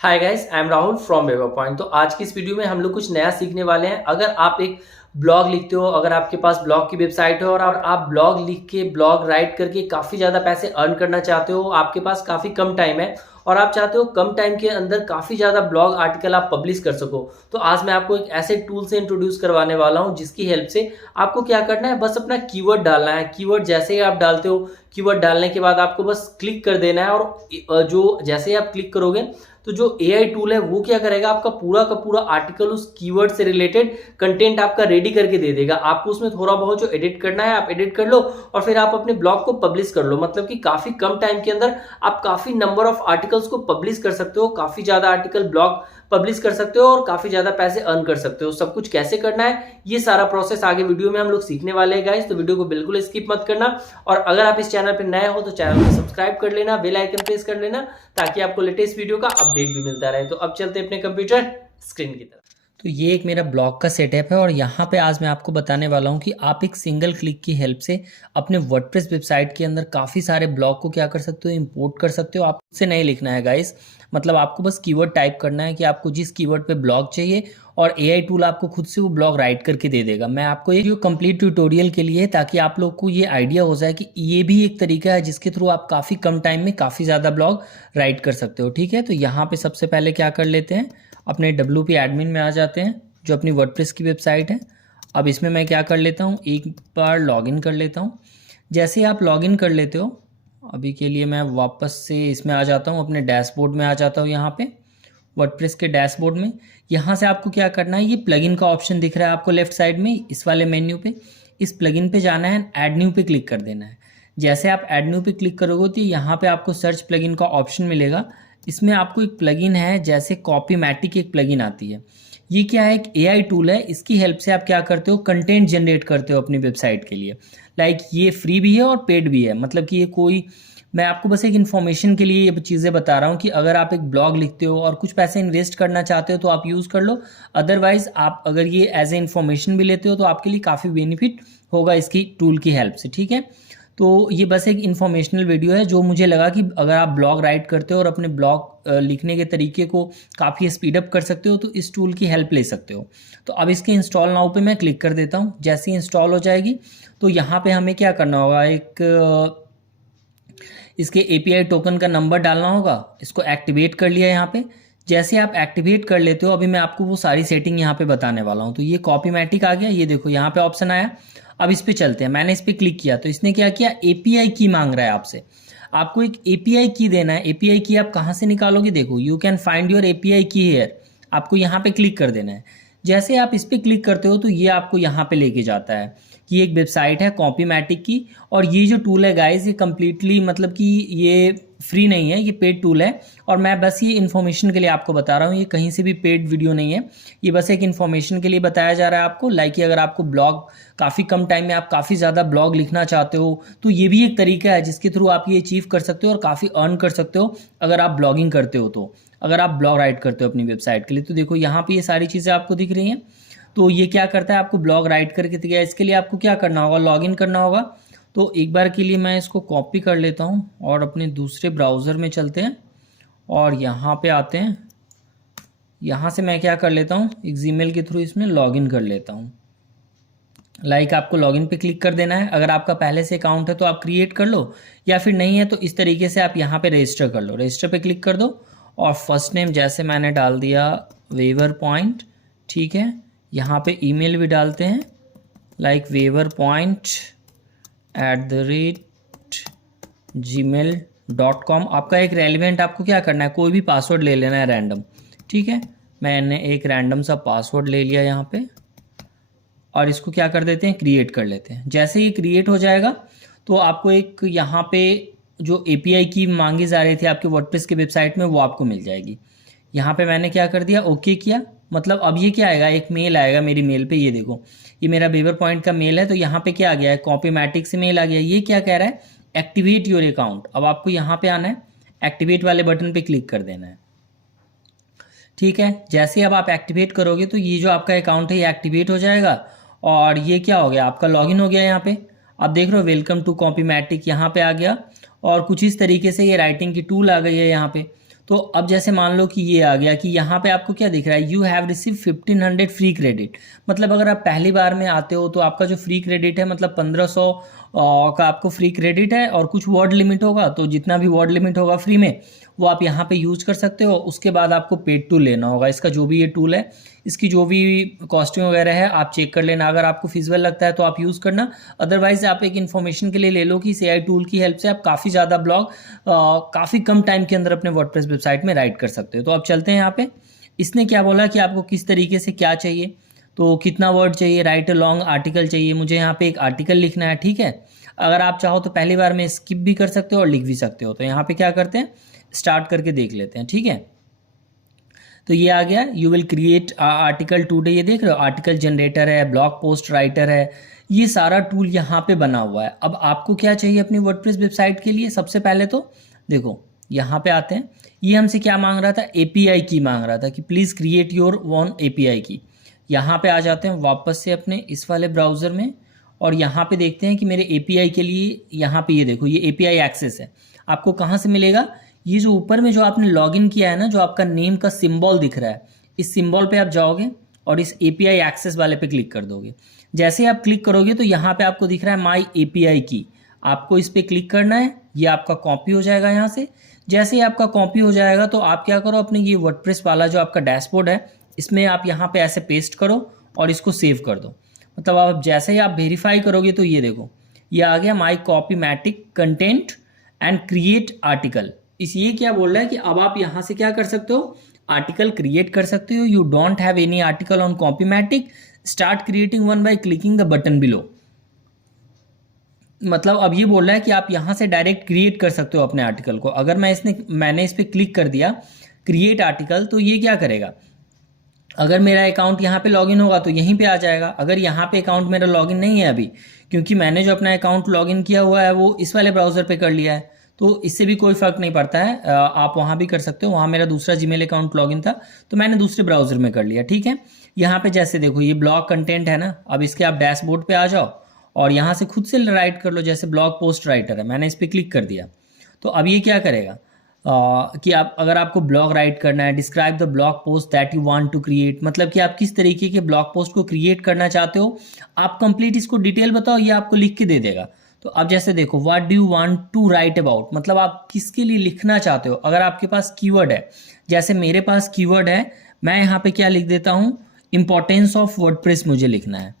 Hi guys, I am Rahul from Weaver Point. तो आज की इस वीडियो में हम लोग कुछ नया सीखने वाले हैं। अगर आप एक ब्लॉग लिखते हो, अगर आपके पास ब्लॉग की वेबसाइट है और आप ब्लॉग लिख के ब्लॉग राइट करके काफ़ी ज़्यादा पैसे अर्न करना चाहते हो, आपके पास काफ़ी कम टाइम है और आप चाहते हो कम टाइम के अंदर काफ़ी ज़्यादा ब्लॉग आर्टिकल आप पब्लिश कर सको, तो आज मैं आपको एक ऐसे टूल से इंट्रोड्यूस करवाने वाला हूं जिसकी हेल्प से आपको क्या करना है, बस अपना कीवर्ड डालना है। कीवर्ड जैसे ही आप डालते हो, कीवर्ड डालने के बाद आपको बस क्लिक कर देना है और जो जैसे ही आप क्लिक करोगे तो जो एआई टूल है वो क्या करेगा, आपका पूरा का पूरा आर्टिकल उस कीवर्ड से रिलेटेड कंटेंट आपका रेडी करके दे देगा। आपको उसमें थोड़ा बहुत जो एडिट करना है आप एडिट कर लो और फिर आप अपने ब्लॉग को पब्लिश कर लो। मतलब कि काफी कम टाइम के अंदर आप काफी नंबर ऑफ आर्टिकल्स को पब्लिश कर सकते हो, काफी ज्यादा आर्टिकल ब्लॉग पब्लिश कर सकते हो और काफी ज्यादा पैसे अर्न कर सकते हो। सब कुछ कैसे करना है ये सारा प्रोसेस आगे वीडियो में हम लोग सीखने वाले हैं गाइस, तो वीडियो को बिल्कुल स्किप मत करना। और अगर आप इस चैनल पर नए हो तो चैनल को सब्सक्राइब कर लेना, बेल आइकन प्रेस कर लेना ताकि आपको लेटेस्ट वीडियो का अपडेट भी मिलता रहे। तो अब चलते हैं अपने कंप्यूटर स्क्रीन की तरफ। तो ये एक मेरा ब्लॉग का सेटअप है और यहाँ पे आज मैं आपको बताने वाला हूँ कि आप एक सिंगल क्लिक की हेल्प से अपने वर्डप्रेस वेबसाइट के अंदर काफ़ी सारे ब्लॉग को क्या कर सकते हो, इंपोर्ट कर सकते हो। आपसे नहीं लिखना है गाइस, मतलब आपको बस कीवर्ड टाइप करना है कि आपको जिस कीवर्ड पे ब्लॉग चाहिए और एआई टूल आपको खुद से वो ब्लॉग राइट करके दे देगा। मैं आपको ये जो कंप्लीट ट्यूटोरियल के लिए ताकि आप लोग को ये आइडिया हो जाए कि ये भी एक तरीका है जिसके थ्रू आप काफ़ी कम टाइम में काफ़ी ज़्यादा ब्लॉग राइट कर सकते हो। ठीक है, तो यहाँ पे सबसे पहले क्या कर लेते हैं, अपने WP एडमिन में आ जाते हैं जो अपनी वर्डप्रेस की वेबसाइट है। अब इसमें मैं क्या कर लेता हूँ, एक बार लॉगिन कर लेता हूँ। जैसे आप लॉगिन कर लेते हो, अभी के लिए मैं वापस से इसमें आ जाता हूँ, अपने डैशबोर्ड में आ जाता हूँ। यहाँ पे वर्डप्रेस के डैशबोर्ड में यहाँ से आपको क्या करना है, ये प्लगइन का ऑप्शन दिख रहा है आपको लेफ्ट साइड में इस वाले मेन्यू पे, इस प्लगइन पे जाना है, ऐड न्यू पे क्लिक कर देना है। जैसे आप ऐड न्यू पे क्लिक करोगे तो यहाँ पे आपको सर्च प्लगइन का ऑप्शन मिलेगा। इसमें आपको एक प्लगइन है जैसे कॉपीमैटिक एक प्लगइन आती है। ये क्या है, एक एआई टूल है, इसकी हेल्प से आप क्या करते हो, कंटेंट जनरेट करते हो अपनी वेबसाइट के लिए। लाइक ये फ्री भी है और पेड भी है, मतलब कि ये कोई, मैं आपको बस एक इन्फॉर्मेशन के लिए ये चीज़ें बता रहा हूँ कि अगर आप एक ब्लॉग लिखते हो और कुछ पैसे इन्वेस्ट करना चाहते हो तो आप यूज़ कर लो। अदरवाइज आप अगर ये एज ए इन्फॉर्मेशन भी लेते हो तो आपके लिए काफ़ी बेनिफिट होगा इसकी टूल की हेल्प से। ठीक है, तो ये बस एक इन्फॉर्मेशनल वीडियो है जो मुझे लगा कि अगर आप ब्लॉग राइट करते हो और अपने ब्लॉग लिखने के तरीके को काफ़ी स्पीड अप कर सकते हो तो इस टूल की हेल्प ले सकते हो। तो अब इसके इंस्टॉल नाउ पे मैं क्लिक कर देता हूँ। जैसे ही इंस्टॉल हो जाएगी तो यहाँ पे हमें क्या करना होगा, एक इसके API टोकन का नंबर डालना होगा। इसको एक्टिवेट कर लिया यहाँ पे। जैसे आप एक्टिवेट कर लेते हो, अभी मैं आपको वो सारी सेटिंग यहाँ पे बताने वाला हूँ। तो ये कॉपीमैटिक आ गया, ये देखो यहाँ पे ऑप्शन आया। अब इस पे चलते हैं। मैंने इस पे क्लिक किया तो इसने क्या किया, API की मांग रहा है आपसे। आपको एक API की देना है। API की आप कहाँ से निकालोगे, देखो you can find your API की हेयर, आपको यहाँ पे क्लिक कर देना है। जैसे आप इस पे क्लिक करते हो तो ये आपको यहाँ पे लेके जाता है कि एक वेबसाइट है कॉपीमैटिक की। और ये जो टूल है गाइस, ये कम्प्लीटली मतलब कि ये फ्री नहीं है, ये पेड टूल है। और मैं बस ये इन्फॉर्मेशन के लिए आपको बता रहा हूँ, ये कहीं से भी पेड वीडियो नहीं है, ये बस एक इन्फॉर्मेशन के लिए बताया जा रहा है आपको। लाइक कि अगर आपको ब्लॉग काफ़ी कम टाइम में आप काफ़ी ज़्यादा ब्लॉग लिखना चाहते हो तो ये भी एक तरीका है जिसके थ्रू आप ये अचीव कर सकते हो और काफ़ी अर्न कर सकते हो अगर आप ब्लॉगिंग करते हो तो, अगर आप ब्लॉग राइट करते हो अपनी वेबसाइट के लिए। तो देखो यहाँ पे ये सारी चीज़ें आपको दिख रही हैं। तो ये क्या करता है, आपको ब्लॉग राइट करके दिया। इसके लिए आपको क्या करना होगा, लॉगिन करना होगा। तो एक बार के लिए मैं इसको कॉपी कर लेता हूँ और अपने दूसरे ब्राउज़र में चलते हैं और यहाँ पे आते हैं। यहाँ से मैं क्या कर लेता हूँ, एक जीमेल के थ्रू इसमें लॉगिन कर लेता हूँ। लाइक आपको लॉगिन पे क्लिक कर देना है। अगर आपका पहले से अकाउंट है तो आप क्रिएट कर लो, या फिर नहीं है तो इस तरीके से आप यहाँ पे रजिस्टर कर लो। रजिस्टर पे क्लिक कर दो और फर्स्ट नेम जैसे मैंने डाल दिया वेवर पॉइंट। ठीक है, यहाँ पे ईमेल भी डालते हैं, लाइक waverpoint@gmail.com। आपका एक रेलिवेंट, आपको क्या करना है, कोई भी पासवर्ड ले लेना है रैंडम। ठीक है, मैंने एक रैंडम सा पासवर्ड ले लिया यहाँ पे और इसको क्या कर देते हैं, क्रिएट कर लेते हैं। जैसे ही क्रिएट हो जाएगा तो आपको एक यहाँ पे जो API की मांगी जा रही थी आपके वर्डप्रेस के वेबसाइट में वो आपको मिल जाएगी। यहाँ पे मैंने क्या कर दिया, ओके किया। मतलब अब ये क्या आएगा, एक मेल आएगा मेरी मेल पे। ये देखो ये मेरा वेवर पॉइंट का मेल है। तो यहाँ पे क्या आ गया है, कॉपीमैटिक से मेल आ गया। ये क्या कह रहा है, एक्टिवेट योर अकाउंट। अब आपको यहाँ पे आना है, एक्टिवेट वाले बटन पे क्लिक कर देना है। ठीक है, जैसे अब आप एक्टिवेट करोगे तो ये जो आपका अकाउंट है ये एक्टिवेट हो जाएगा और ये क्या हो गया, आपका लॉगिन हो गया। यहाँ पे आप देख रहे हो वेलकम टू कॉपीमैटिक यहाँ पे आ गया और कुछ इस तरीके से ये राइटिंग की टूल आ गई है यहाँ पे। तो अब जैसे मान लो कि ये आ गया कि यहाँ पे आपको क्या दिख रहा है, you have receive 1500 free credit. मतलब अगर आप पहली बार में आते हो तो आपका जो फ्री क्रेडिट है मतलब 1500 का आपको फ्री क्रेडिट है, और कुछ वर्ड लिमिट होगा, तो जितना भी वर्ड लिमिट होगा फ्री में वो आप यहाँ पे यूज कर सकते हो। उसके बाद आपको पेड टूल लेना होगा, इसका जो भी ये टूल है इसकी जो भी कॉस्टिंग वगैरह है आप चेक कर लेना, अगर आपको फिजिबल लगता है तो आप यूज़ करना, अदरवाइज आप एक इन्फॉर्मेशन के लिए ले लो कि इस AI टूल की हेल्प से आप काफ़ी ज़्यादा ब्लॉग काफ़ी कम टाइम के अंदर अपने वर्डप्रेस वेबसाइट में राइट कर सकते हो। तो अब चलते हैं यहाँ पे, इसने क्या बोला कि आपको किस तरीके से क्या चाहिए, तो कितना वर्ड चाहिए, राइट अ लॉन्ग आर्टिकल चाहिए, मुझे यहाँ पे एक आर्टिकल लिखना है, ठीक है। अगर आप चाहो तो पहली बार में स्किप भी कर सकते हो और लिख भी सकते हो। तो यहाँ पे क्या करते हैं, स्टार्ट करके देख लेते हैं, ठीक है। तो ये आ गया, you will create article today, ये देख रहे हो आर्टिकल जनरेटर है, ब्लॉग पोस्ट राइटर है, ये सारा टूल यहाँ पे बना हुआ है। अब आपको क्या चाहिए अपनी वर्डप्रेस वेबसाइट के लिए, सबसे पहले तो देखो यहाँ पे आते हैं, ये हमसे क्या मांग रहा था, API की मांग रहा था कि please create your one API की। यहाँ पे आ जाते हैं वापस से अपने इस वाले ब्राउज़र में, और यहाँ पे देखते हैं कि मेरे API के लिए, यहाँ पे ये देखो ये API एक्सेस है। आपको कहाँ से मिलेगा, ये जो ऊपर में जो आपने लॉगिन किया है ना, जो आपका नेम का सिंबल दिख रहा है, इस सिंबल पे आप जाओगे और इस API एक्सेस वाले पे क्लिक कर दोगे। जैसे ही आप क्लिक करोगे तो यहाँ पे आपको दिख रहा है माई API की, आपको इस पर क्लिक करना है, ये आपका कॉपी हो जाएगा यहाँ से। जैसे ही आपका कॉपी हो जाएगा तो आप क्या करो, अपने ये वर्डप्रेस वाला जो आपका डैशबोर्ड है इसमें आप यहाँ पे ऐसे पेस्ट करो और इसको सेव कर दो। मतलब आप जैसे ही आप वेरीफाई करोगे तो ये देखो ये आ गया, माई कॉपीमैटिक कंटेंट एंड क्रिएट आर्टिकल। इस ये क्या बोल रहा है कि अब आप यहाँ से क्या कर सकते हो, आर्टिकल क्रिएट कर सकते हो। You don't have any article on Copymatic, start creating one by clicking the button below. मतलब अब ये बोल रहा है कि आप यहाँ से डायरेक्ट क्रिएट कर सकते हो अपने आर्टिकल को। अगर मैंने इस पर क्लिक कर दिया क्रिएट आर्टिकल, तो ये क्या करेगा, अगर मेरा अकाउंट यहाँ पे लॉगिन होगा तो यहीं पे आ जाएगा। अगर यहाँ पे अकाउंट मेरा लॉगिन नहीं है अभी, क्योंकि मैंने जो अपना अकाउंट लॉगिन किया हुआ है वो इस वाले ब्राउज़र पे कर लिया है, तो इससे भी कोई फ़र्क नहीं पड़ता है, आप वहाँ भी कर सकते हो। वहाँ मेरा दूसरा जीमेल अकाउंट लॉगिन था तो मैंने दूसरे ब्राउज़र में कर लिया, ठीक है। यहाँ पे जैसे देखो ये ब्लॉग कंटेंट है ना, अब इसके आप डैशबोर्ड पे आ जाओ और यहाँ से खुद से राइट कर लो, जैसे ब्लॉग पोस्ट राइटर है, मैंने इस पर क्लिक कर दिया। तो अब ये क्या करेगा कि आप अगर आपको ब्लॉग राइट करना है, describe the blog post that you want to create, मतलब कि आप किस तरीके के ब्लॉग पोस्ट को क्रिएट करना चाहते हो, आप कंप्लीट इसको डिटेल बताओ, ये आपको लिख के दे देगा। तो अब जैसे देखो what do you want to write about, मतलब आप किसके लिए लिखना चाहते हो। अगर आपके पास कीवर्ड है, जैसे मेरे पास कीवर्ड है, मैं यहाँ पे क्या लिख देता हूँ, इंपॉर्टेंस ऑफ वर्डप्रेस मुझे लिखना है,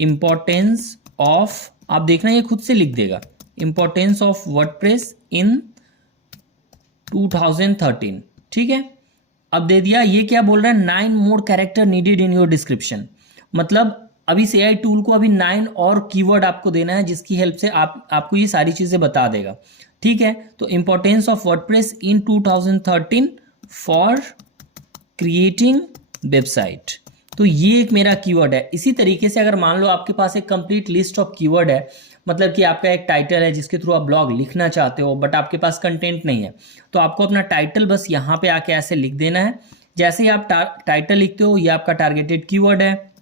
इंपॉर्टेंस ऑफ, आप देखना ये खुद से लिख देगा, इंपॉर्टेंस ऑफ वर्डप्रेस इन 2013, ठीक है। अब दे दिया, ये क्या बोल रहा है, 9 मोर character needed in your description, मतलब अभी इस AI टूल को अभी 9 और कीवर्ड आपको देना है, जिसकी हेल्प से आपको ये सारी चीजें बता देगा, ठीक है। तो importance of WordPress in 2013 for creating website, तो ये एक मेरा कीवर्ड है। इसी तरीके से अगर मान लो आपके पास एक कंप्लीट लिस्ट ऑफ कीवर्ड है, मतलब कि आपका एक टाइटल है जिसके थ्रू आप ब्लॉग लिखना चाहते हो बट आपके पास कंटेंट नहीं है, तो आपको अपना टाइटल बस यहाँ पे आके ऐसे लिख देना है। जैसे ही आप टाइटल लिखते हो, ये आपका टारगेटेड कीवर्ड है,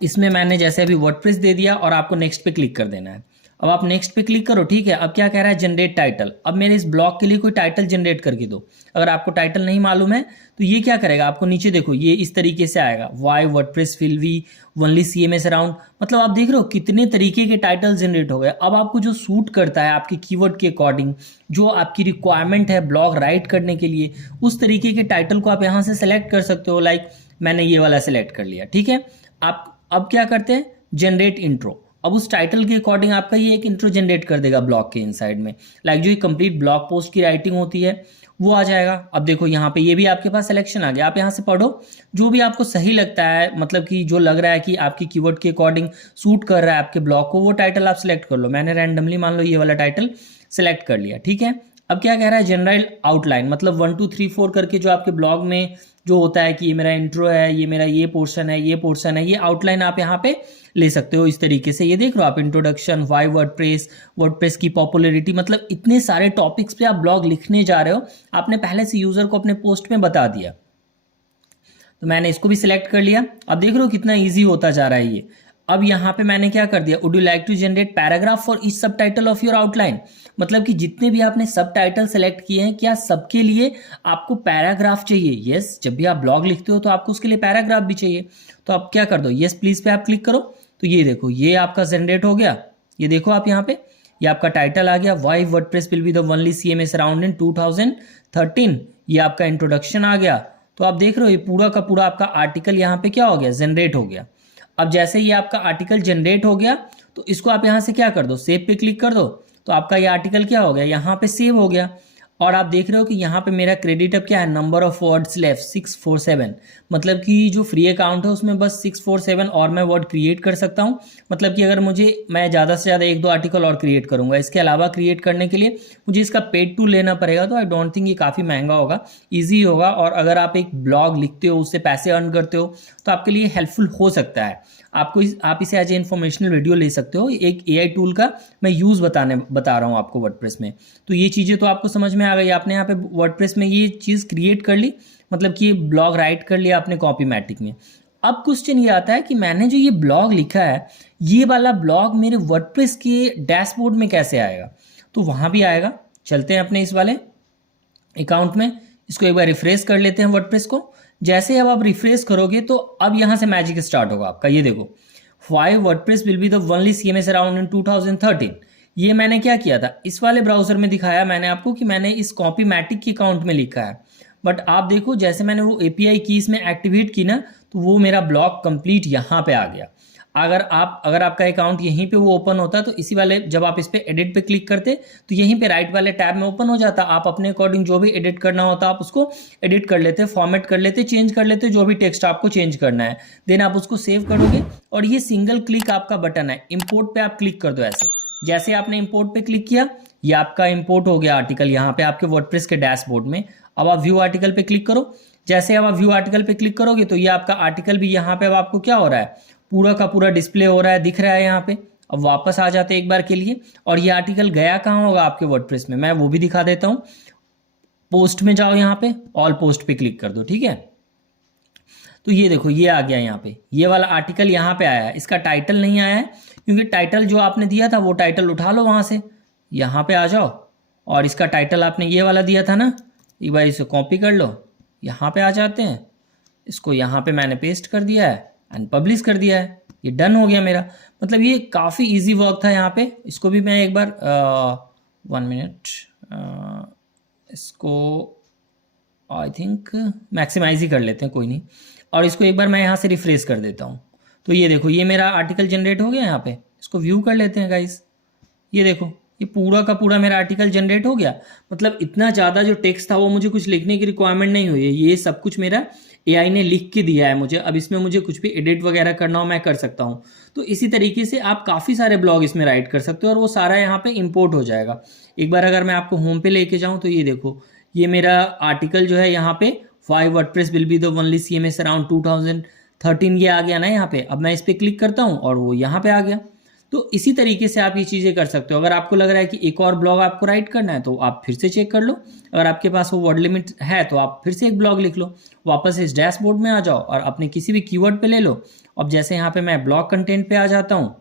इसमें मैंने जैसे अभी वर्डप्रेस दे दिया और आपको नेक्स्ट पे क्लिक कर देना है। अब आप नेक्स्ट पे क्लिक करो, ठीक है। अब क्या कह रहा है, जनरेट टाइटल, अब मेरे इस ब्लॉग के लिए कोई टाइटल जनरेट करके दो। अगर आपको टाइटल नहीं मालूम है तो ये क्या करेगा, आपको नीचे देखो ये इस तरीके से आएगा, why WordPress will be only CMS around, मतलब आप देख रहे हो कितने तरीके के टाइटल जनरेट हो गए। अब आपको जो सूट करता है आपके कीवर्ड के अकॉर्डिंग, जो आपकी रिक्वायरमेंट है ब्लॉग राइट करने के लिए, उस तरीके के टाइटल को आप यहाँ से सेलेक्ट कर सकते हो। लाइक मैंने ये वाला सेलेक्ट कर लिया, ठीक है। आप अब क्या करते हैं, जनरेट इंट्रो, अब उस टाइटल के अकॉर्डिंग आपका ये एक इंट्रो जनरेट कर देगा ब्लॉग के इनसाइड में, लाइक जो ये कंप्लीट ब्लॉग पोस्ट की राइटिंग होती है वो आ जाएगा। अब देखो यहाँ पे ये भी आपके पास सिलेक्शन आ गया, आप यहाँ से पढ़ो जो भी आपको सही लगता है, मतलब कि जो लग रहा है कि आपकी कीवर्ड के अकॉर्डिंग सूट कर रहा है आपके ब्लॉग को, वो टाइटल आप सिलेक्ट कर लो। मैंने रैंडमली मान लो ये वाला टाइटल सेलेक्ट कर लिया, ठीक है। अब क्या कह रहा है, जनरल आउटलाइन, मतलब 1 2 3 4 करके जो आपके ब्लॉग में जो होता है कि ये मेरा इंट्रो है, ये मेरा ये पोर्शन है, ये पोर्शन है, ये आउटलाइन आप यहाँ पे ले सकते हो इस तरीके से। ये देख रहे हो आप, इंट्रोडक्शन, वाई वर्डप्रेस, वर्डप्रेस की पॉपुलैरिटी, मतलब इतने सारे टॉपिक्स पे आप ब्लॉग लिखने जा रहे हो, आपने पहले से यूजर को अपने पोस्ट में बता दिया। तो मैंने इसको भी सिलेक्ट कर लिया। अब देख रहे हो कितना ईजी होता जा रहा है ये। अब यहाँ पे मैंने क्या कर दिया, would you like to generate paragraph for each subtitle of your outline, मतलब कि जितने भी आपने सब टाइटल सेलेक्ट किए हैं क्या सबके लिए आपको पैराग्राफ चाहिए। यस, जब भी आप ब्लॉग लिखते हो तो आपको उसके लिए पैराग्राफ भी चाहिए। तो आप क्या कर दो, यस प्लीज पे आप क्लिक करो, तो ये देखो ये आपका जनरेट हो गया। ये देखो आप यहाँ पे, ये आपका टाइटल आ गया, why WordPress will be the only CMS around in 2013। ये आपका इंट्रोडक्शन आ गया। तो आप देख रहे हो ये पूरा का पूरा आपका आर्टिकल यहाँ पे क्या हो गया, जनरेट हो गया। अब जैसे ये आपका आर्टिकल जनरेट हो गया तो इसको आप यहाँ से क्या कर दो, सेव पे क्लिक कर दो, तो आपका ये आर्टिकल क्या हो गया, यहाँ पे सेव हो गया। और आप देख रहे हो कि यहाँ पे मेरा क्रेडिट अब क्या है, नंबर ऑफ वर्ड्स लेफ्ट 647, मतलब कि जो फ्री अकाउंट है उसमें बस 647 और मैं वर्ड क्रिएट कर सकता हूँ। मतलब कि अगर मैं ज़्यादा से ज़्यादा 1-2 आर्टिकल और क्रिएट करूँगा, इसके अलावा क्रिएट करने के लिए मुझे इसका पेड टूल लेना पड़ेगा। तो आई डोंट थिंक ये काफ़ी महंगा होगा, ईजी होगा, और अगर आप एक ब्लॉग लिखते हो उससे पैसे अर्न करते हो तो आपके लिए हेल्पफुल हो सकता है। आप इसे एज ए इन्फॉर्मेशनल वीडियो ले सकते हो। एक AI टूल का मैं यूज़ बता रहा हूँ आपको वर्डप्रेस में। तो ये चीज़ें तो आपको समझ में आ गई। आपने यहाँ पे वर्डप्रेस में ये चीज़ क्रिएट कर ली, मतलब कि ब्लॉग राइट कर लिया आपने कॉपीमैटिक में। अब क्वेश्चन ये आता है कि मैंने जो ये ब्लॉग लिखा है, ये वाला ब्लॉग मेरे वर्डप्रेस के डैशबोर्ड में कैसे आएगा। तो वहाँ भी आएगा। चलते हैं अपने इस वाले अकाउंट में, इसको एक बार रिफ्रेश कर लेते हैं वर्डप्रेस को। जैसे अब आप रिफ्रेश करोगे तो अब यहाँ से मैजिक स्टार्ट होगा आपका। ये देखो, why WordPress will be the only CMS around in 2013। ये मैंने क्या किया था, इस वाले ब्राउजर में दिखाया मैंने आपको कि मैंने इस कॉपीमैटिक के अकाउंट में लिखा है। बट आप देखो जैसे मैंने वो API की इसमें एक्टिवेट की ना, तो वो मेरा ब्लॉग कंप्लीट यहाँ पे आ गया। अगर आपका अकाउंट यहीं पे वो ओपन होता तो इसी वाले, जब आप इस पे एडिट पे क्लिक करते तो यहीं पे राइट वाले टैब में ओपन हो जाता। आप अपने अकॉर्डिंग जो भी एडिट करना होता आप उसको एडिट कर लेते, फॉर्मेट कर लेते, चेंज कर लेते, जो भी टेक्स्ट आपको चेंज करना है। देन आप उसको सेव करोगे और ये सिंगल क्लिक आपका बटन है, इम्पोर्ट पे आप क्लिक कर दो। ऐसे जैसे आपने इम्पोर्ट पे क्लिक किया, ये आपका इम्पोर्ट हो गया आर्टिकल यहाँ पे आपके वर्डप्रेस के डैशबोर्ड में। अब आप व्यू आर्टिकल पे क्लिक करो। जैसे अब आप व्यू आर्टिकल पे क्लिक करोगे तो ये आपका आर्टिकल भी यहाँ पे अब आपको क्या हो रहा है, पूरा का पूरा डिस्प्ले हो रहा है, दिख रहा है यहाँ पे। अब वापस आ जाते हैं एक बार के लिए, और ये आर्टिकल गया कहाँ होगा आपके वर्डप्रेस में, मैं वो भी दिखा देता हूँ। पोस्ट में जाओ, यहाँ पे ऑल पोस्ट पे क्लिक कर दो, ठीक है। तो ये देखो ये आ गया यहाँ पे, ये वाला आर्टिकल यहाँ पे आया है। इसका टाइटल नहीं आया है क्योंकि टाइटल जो आपने दिया था वो टाइटल उठा लो वहाँ से, यहाँ पे आ जाओ, और इसका टाइटल आपने ये वाला दिया था ना, एक बार इसे कॉपी कर लो, यहाँ पे आ जाते हैं। इसको यहाँ पे मैंने पेस्ट कर दिया है एंड पब्लिश कर दिया है। ये डन हो गया मेरा। मतलब ये काफ़ी इजी वर्क था यहाँ पे। इसको भी मैं एक बार 1 मिनट, इसको आई थिंक मैक्सिमाइज ही कर लेते हैं, कोई नहीं। और इसको एक बार मैं यहाँ से रिफ्रेश कर देता हूँ। तो ये देखो ये मेरा आर्टिकल जनरेट हो गया यहाँ पे। इसको व्यू कर लेते हैं गाइस। ये देखो ये पूरा का पूरा मेरा आर्टिकल जनरेट हो गया। मतलब इतना ज़्यादा जो टेक्स्ट था वो मुझे कुछ लिखने की रिक्वायरमेंट नहीं हुई है, ये सब कुछ मेरा AI ने लिख के दिया है मुझे। अब इसमें मुझे कुछ भी एडिट वगैरह करना हो मैं कर सकता हूँ। तो इसी तरीके से आप काफ़ी सारे ब्लॉग इसमें राइट कर सकते हो और वो सारा यहाँ पे इंपोर्ट हो जाएगा। एक बार अगर मैं आपको होम पे लेके जाऊँ तो ये देखो ये मेरा आर्टिकल जो है यहाँ पे, why WordPress will be the only CMS around 2013, ये आ गया ना यहाँ पे। अब मैं इस पर क्लिक करता हूँ और वो यहाँ पे आ गया। तो इसी तरीके से आप ये चीज़ें कर सकते हो। अगर आपको लग रहा है कि एक और ब्लॉग आपको राइट करना है तो आप फिर से चेक कर लो। अगर आपके पास वो वर्ड लिमिट है तो आप फिर से एक ब्लॉग लिख लो, वापस इस डैशबोर्ड में आ जाओ और अपने किसी भी कीवर्ड पे ले लो। अब जैसे यहाँ पे मैं ब्लॉग कंटेंट पे आ जाता हूँ,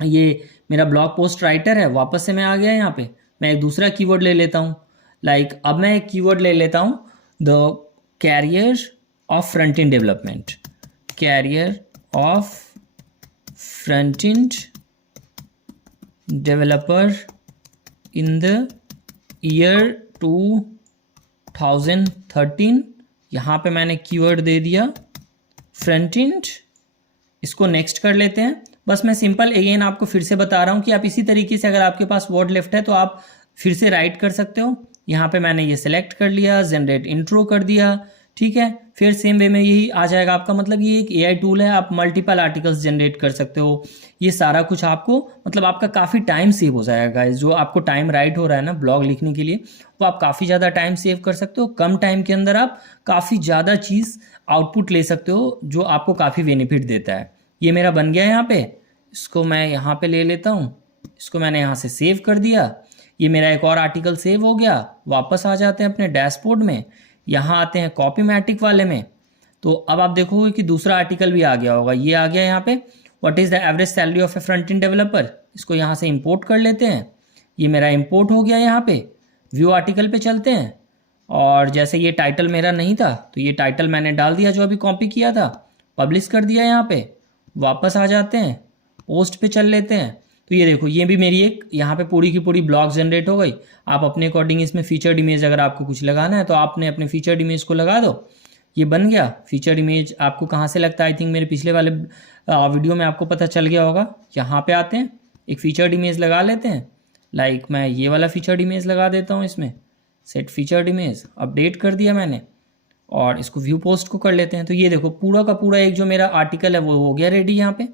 ये मेरा ब्लॉग पोस्ट राइटर है, वापस से मैं आ गया यहाँ पे। मैं एक दूसरा कीवर्ड ले लेता हूँ, लाइक अब मैं एक कीवर्ड ले लेता हूँ the carrier of front end development, carrier of front end developer in the year 2013। यहाँ पे मैंने कीवर्ड दे दिया फ्रंट एंड। इसको नेक्स्ट कर लेते हैं। बस मैं सिंपल अगेन आपको फिर से बता रहा हूँ कि आप इसी तरीके से अगर आपके पास वर्ड लेफ्ट है तो आप फिर से राइट कर सकते हो। यहाँ पे मैंने ये सिलेक्ट कर लिया, जनरेट इंट्रो कर दिया, ठीक है। फिर सेम वे में यही आ जाएगा आपका। मतलब ये एक AI टूल है, आप मल्टीपल आर्टिकल्स जनरेट कर सकते हो। ये सारा कुछ आपको मतलब आपका काफ़ी टाइम सेव हो जाएगा गाइस। जो आपको टाइम राइट हो रहा है ना ब्लॉग लिखने के लिए, वो आप काफ़ी ज़्यादा टाइम सेव कर सकते हो। कम टाइम के अंदर आप काफ़ी ज़्यादा चीज़ आउटपुट ले सकते हो, जो आपको काफ़ी बेनिफिट देता है। ये मेरा बन गया यहाँ पे। इसको मैं यहाँ पे ले लेता हूँ, इसको मैंने यहाँ से सेव कर दिया। ये मेरा एक और आर्टिकल सेव हो गया। वापस आ जाते हैं अपने डैशबोर्ड में, यहाँ आते हैं कॉपीमैटिक वाले में। तो अब आप देखोगे कि दूसरा आर्टिकल भी आ गया होगा। ये आ गया यहाँ पे, what is the average salary of A front end developer, इसको यहाँ से इंपोर्ट कर लेते हैं। ये मेरा इंपोर्ट हो गया। यहाँ पे व्यू आर्टिकल पे चलते हैं और जैसे ये टाइटल मेरा नहीं था तो ये टाइटल मैंने डाल दिया जो अभी कॉपी किया था, पब्लिश कर दिया। यहाँ पे वापस आ जाते हैं, पोस्ट पे चल लेते हैं। तो ये देखो ये भी मेरी एक यहाँ पे पूरी की पूरी ब्लॉग जनरेट हो गई। आप अपने अकॉर्डिंग इसमें फीचर्ड इमेज अगर आपको कुछ लगाना है तो आपने अपने फीचर्ड इमेज को लगा दो, ये बन गया। फीचर्ड इमेज आपको कहाँ से लगता है, आई थिंक मेरे पिछले वाले वीडियो में आपको पता चल गया होगा। यहाँ पे आते हैं, एक फीचर्ड इमेज लगा लेते हैं। लाइक मैं ये वाला फीचर्ड इमेज लगा देता हूँ इसमें, सेट फीचर्ड इमेज अपडेट कर दिया मैंने और इसको व्यू पोस्ट को कर लेते हैं। तो ये देखो पूरा का पूरा एक जो मेरा आर्टिकल है वो हो गया रेडी यहाँ पे।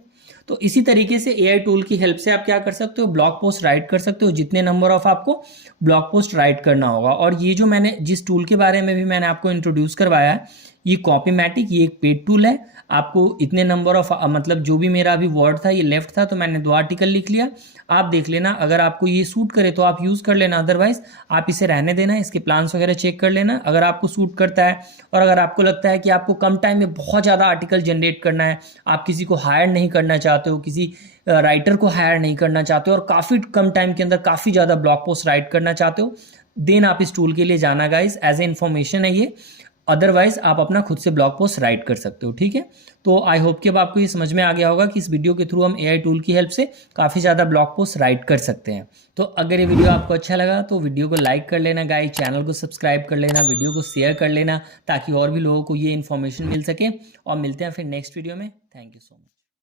तो इसी तरीके से एआई टूल की हेल्प से आप क्या कर सकते हो, ब्लॉग पोस्ट राइट कर सकते हो, जितने नंबर ऑफ आपको ब्लॉग पोस्ट राइट करना होगा। और ये जो मैंने जिस टूल के बारे में भी मैंने आपको इंट्रोड्यूस करवाया है, ये कॉपीमैटिक, ये एक पेड टूल है। आपको इतने नंबर ऑफ मतलब जो भी मेरा अभी वर्ड था ये लेफ्ट था तो मैंने 2 आर्टिकल लिख लिया। आप देख लेना, अगर आपको ये सूट करे तो आप यूज़ कर लेना, अदरवाइज आप इसे रहने देना। इसके प्लान्स वगैरह चेक कर लेना अगर आपको सूट करता है। और अगर आपको लगता है कि आपको कम टाइम में बहुत ज़्यादा आर्टिकल जनरेट करना है, आप किसी को हायर नहीं करना चाहते हो, किसी राइटर को हायर नहीं करना चाहते हो और काफ़ी कम टाइम के अंदर काफ़ी ज़्यादा ब्लॉग पोस्ट राइट करना चाहते हो, देन आप इस टूल के लिए जाना गाइस। एज ए इन्फॉर्मेशन है ये, अदरवाइज आप अपना खुद से ब्लॉग पोस्ट राइट कर सकते हो। ठीक है, तो आई होप कि अब आपको ये समझ में आ गया होगा कि इस वीडियो के थ्रू हम एआई टूल की हेल्प से काफ़ी ज़्यादा ब्लॉग पोस्ट राइट कर सकते हैं। तो अगर ये वीडियो आपको अच्छा लगा तो वीडियो को लाइक कर लेना गाइस, चैनल को सब्सक्राइब कर लेना, वीडियो को शेयर कर लेना ताकि और भी लोगों को ये इन्फॉर्मेशन मिल सके। और मिलते हैं फिर नेक्स्ट वीडियो में। Thank you so much.